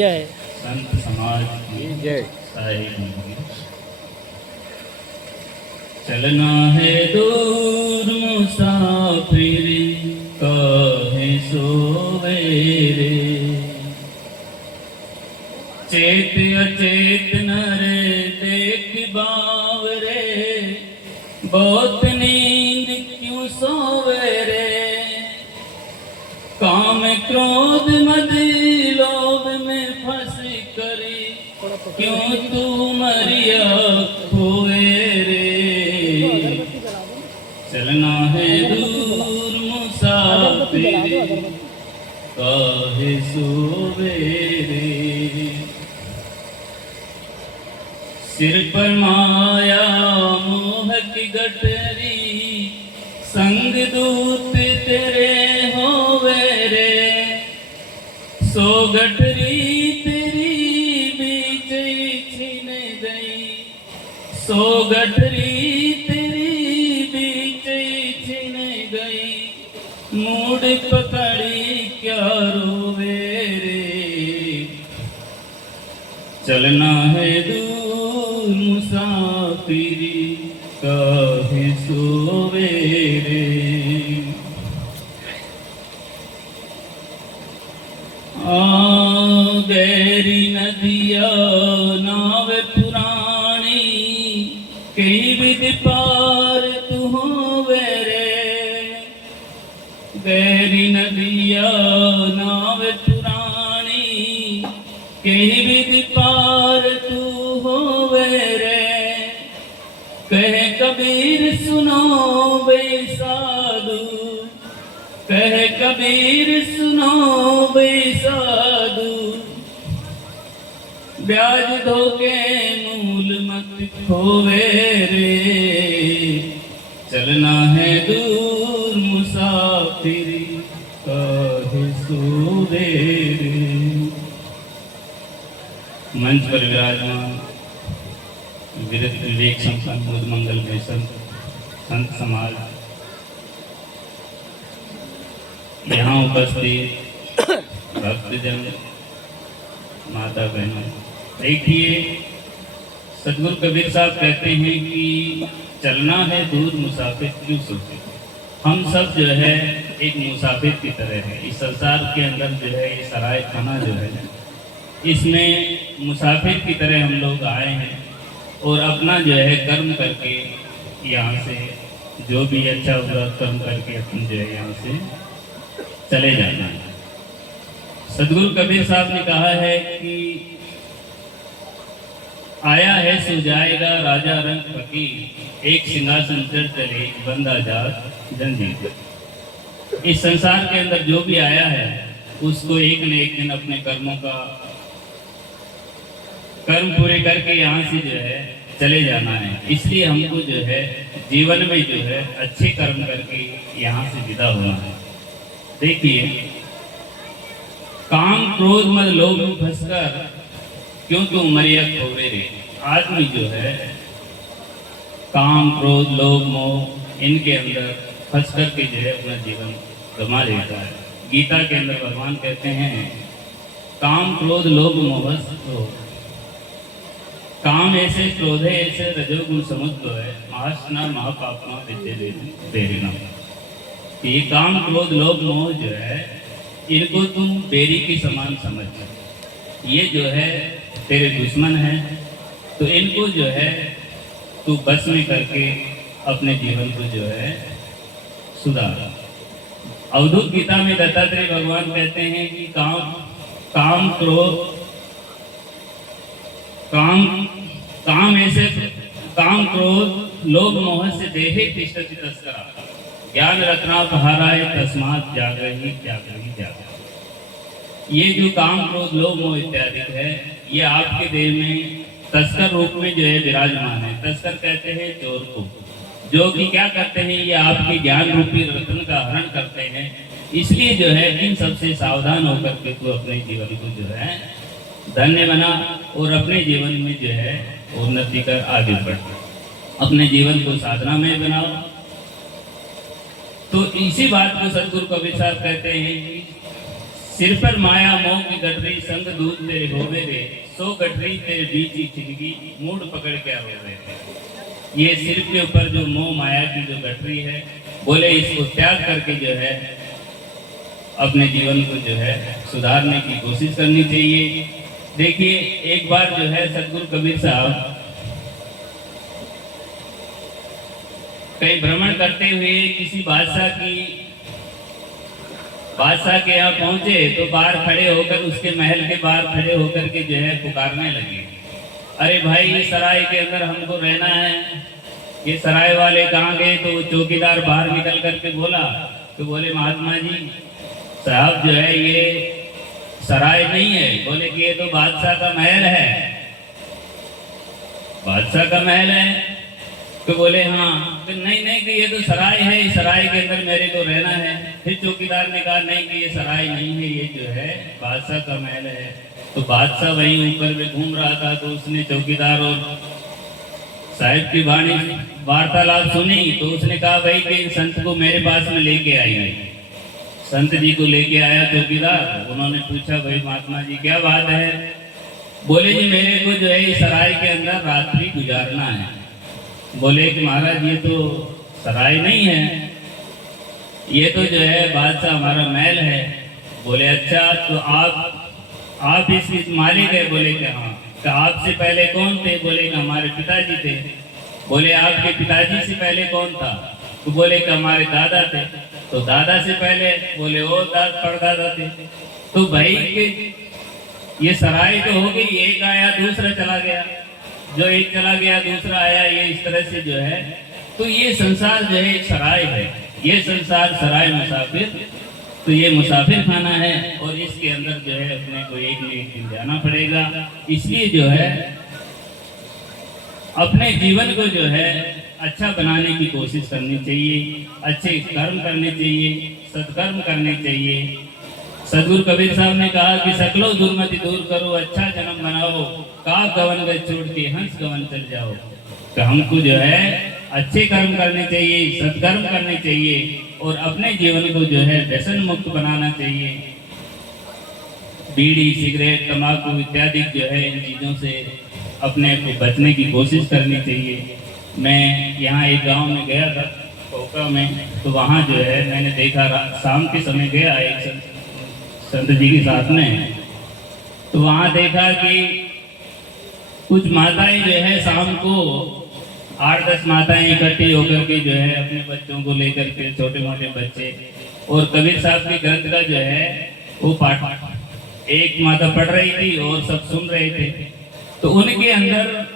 जय। संत समाज की जय। साई। चलना है दूर मुसाफिरी काहे सोवेरे, चेत अचेत नर देख बावरे, बहुत नींद क्यों सोवेरे, काम क्रोध मद लोभ में फंस करी, क्यों तू मरिया खोए रे। चलना है दूर मुसाफिरी काहे सोवेरे, सिर पर माया मोह की गठरी, संग दूत तेरे होवे रे, सो गठरी तेरी बीच छीन गई, सो गठरी तेरी बीच छीन गई, मूड पकड़ी क्या रोवे रे। चलना है दूर मुसाफिरी काहे सोवेरे, गहरी नदिया नाव पुरानी, कई विध पार तू होवे रे, गहरी नदिया नाव पुरानी, कई विध पार तू होवे रे, कहे कबीर सुनो बे साधु, कहे कबीर सुनो बे साधु, ब्याज धोके मूल मत खोवे रे। चलना है दूर मुसाफिरी काहे सोवे रे। मंच पर विराजमान विवेक संपन्न मंगल में संत समाज, यहाँ उपस्थित भक्तजन, माता बहनों, देखिए सदगुरु कबीर साहब कहते हैं कि चलना है दूर मुसाफिर क्यों सोचे। हम सब जो है एक मुसाफिर की तरह है। इस संसार के अंदर जो है ये सराय खाना जो है, इसमें मुसाफिर की तरह हम लोग आए हैं और अपना जो है कर्म करके यहाँ से जो भी अच्छा बुरा कर्म करके अपन जो है यहाँ से चले जाना है। सदगुरु कबीर साहब ने कहा है कि आया है सो जाएगा राजा रंग फकीर, एक सिंहासन चढ़ चले बंदा जात जंजीर। इस संसार के अंदर जो भी आया है उसको एक न एक दिन अपने कर्मों का कर्म पूरे करके यहाँ से जो है चले जाना है। इसलिए हमको जो है जीवन में जो है अच्छे कर्म करके यहाँ से विदा होना है। देखिए, काम क्रोध मद लोभ में फंसकर क्यों क्यों मरिया खोवे रे। आदमी जो है काम क्रोध लोभ मोह इनके अंदर फंस कर के जो है अपना जीवन गंवा लेता है। गीता के अंदर भगवान कहते हैं काम क्रोध लोभ मोह तो काम ऐसे क्रोधे ऐसे रजोगुण समुद्र है, महास्ना महापापमा विद्ये देना। ये काम क्रोध लोभ मोह जो है इनको तुम बेरी की समान समझ, ये जो है तेरे दुश्मन है, तो इनको जो है तू बस में करके अपने जीवन को जो है सुधार। अवधूत गीता में दत्तात्रेय भगवान कहते हैं कि काम क्रोध काम क्रोध लोभ मोह से देहे तिष्ठति तस्करा, ज्ञान रत्नापहाराय तस्मात् जागृहि जागृहि। ये जो काम क्रोध लोभ मोह इत्यादि है ये आपके देह में तस्कर रूप में जो है विराजमान है। तस्कर कहते हैं चोर को, जो कि क्या करते हैं ये आपके ज्ञान रूपी रत्न का हरण करते हैं। इसलिए जो है इन सबसे सावधान होकर के तू अपने जीवन को जो है धन्य बना और अपने जीवन में जो है उन्नति कर आगे बढ़, अपने जीवन को साधना में बनाओ। तो इसी बात को सदगुरु कबीर साहब कहते हैं कि सिर पर माया मोह की गठरी, संग दूध तेरे होवे रे, सो गठरी तेरे बीच ही छिनगी, मूड पकड़ क्या होवे रे। ये सिर के ऊपर जो मोह माया की जो गठरी है, बोले इसको त्याग करके जो है अपने जीवन को जो है सुधारने की कोशिश करनी चाहिए। देखिए, एक बार जो है सतगुरु कबीर साहब कहीं भ्रमण करते हुए किसी बादशाह के यहाँ पहुंचे तो बाहर खड़े होकर, उसके महल के बाहर खड़े होकर के जो है पुकारने लगे, अरे भाई ये सराय के अंदर हमको रहना है, ये सराय वाले कहाँ गए। तो वो चौकीदार बाहर निकल करके बोला, तो बोले महात्मा जी साहब जो है ये सराय नहीं है, बोले कि ये तो बादशाह का महल है। बादशाह का महल है? तो बोले हाँ। तो नहीं कि ये तो सराय है, इस सराय के अंदर मेरे को रहना है। फिर चौकीदार ने कहा नहीं कि ये सराय नहीं है, ये जो है बादशाह का महल है। तो बादशाह वहीं ऊपर में घूम रहा था, तो उसने चौकीदार और साहिब की वार्तालाप सुनी। तो उसने कहा भाई कि संत को मेरे पास में लेके आइए। संत जी को लेके आया चौकीदार। उन्होंने पूछा भाई महात्मा जी क्या बात है। बोले जी मेरे को जो है इस सराय के अंदर रात्रि गुजारना है। बोले कि महाराज ये तो सराय नहीं है, ये तो जो है बादशाह हमारा महल है। बोले अच्छा, तो आप इसके मालिक है? बोले कि हाँ। तो आपसे पहले कौन थे? बोले कि हमारे पिताजी थे। बोले आपके पिताजी से पहले कौन था? तो बोले कि हमारे दादा थे। तो दादा से पहले? बोले वो परदादा थे। तो भाई के ये सराय तो हो गई, एक आया दूसरा चला गया, जो एक चला गया दूसरा आया, ये इस तरह से जो है। तो ये संसार जो है एक सराय है, ये संसार सराय मुसाफिर। तो ये मुसाफिर खाना है और इसके अंदर जो है अपने को एक न एक दिन जाना पड़ेगा। इसलिए जो है अपने जीवन को जो है अच्छा बनाने की कोशिश करनी चाहिए, अच्छे कर्म करने चाहिए, सत्कर्म करने चाहिए। सदगुरु कबीर साहब ने कहा कि सकलो दुर्मति दूर करो, अच्छा जन्म बनाओ, काव गवन गए छोड़ के हंस गवन चल जाओ। तो हमको जो है अच्छे कर्म करने चाहिए, सत्कर्म करने चाहिए और अपने जीवन को जो है व्यसन मुक्त बनाना चाहिए। बीड़ी, सिगरेट, तंबाकू इत्यादि जो है इन चीज़ों से अपने को बचने की कोशिश करनी चाहिए। मैं यहाँ एक गांव में गया था कोका में, तो वहाँ जो है मैंने देखा, शाम के समय गया एक संत जी के साथ में, तो वहाँ देखा कि कुछ माताएं जो है शाम को 8-10 माताएं इकट्ठी होकर के जो है अपने बच्चों को लेकर के, छोटे मोटे बच्चे, और कबीर साहब के ग्रंथ का जो है वो पाठ एक माता पढ़ रही थी और सब सुन रहे थे। तो उनके अंदर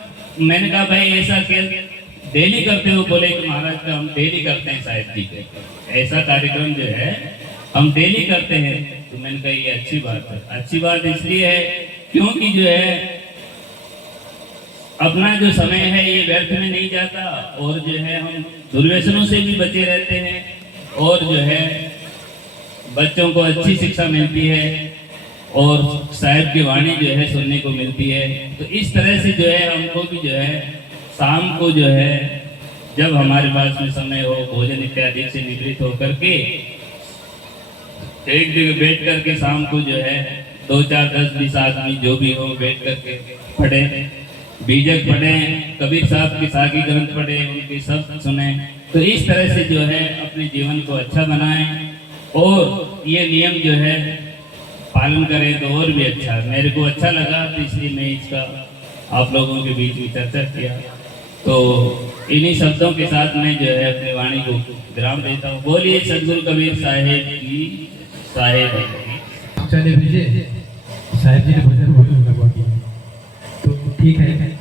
मैंने कहा भाई ऐसा क्या डेली करते हो? बोले कि महाराज का हम डेली करते हैं, साहिब जी के ऐसा कार्यक्रम जो है हम डेली करते हैं। तो मैंने कहा ये अच्छी बात है। अच्छी बात इसलिए है क्योंकि जो है अपना जो समय है ये व्यर्थ में नहीं जाता और जो है हम दुर्व्यसनों से भी बचे रहते हैं और जो है बच्चों को अच्छी शिक्षा मिलती है और साहिब की वाणी जो है सुनने को मिलती है। तो इस तरह से जो है हमको भी जो है शाम को जो है जब हमारे पास में समय हो, भोजन इत्यादि से निवृत्त होकर के एक जगह बैठ करके शाम को जो है 2, 4, 10, 20 आदमी जो भी हो बैठ करके पढ़े, बीजक पढ़े, कबीर साहब की साकी ग्रंथ पढ़े, उनके शब्द सुने। तो इस तरह से जो है अपने जीवन को अच्छा बनाएं और ये नियम जो है पालन करें तो और भी अच्छा। मेरे को अच्छा लगा तो इसलिए मैं इसका आप लोगों के बीच में चर्चा किया। तो इन्हीं शब्दों के साथ मैं जो है अपनी वाणी को विराम देता हूँ। बोलिए सदगुरु कबीर साहेब की साहेब। चले भेजे साहेब जी ने भजन बोल तो ठीक है।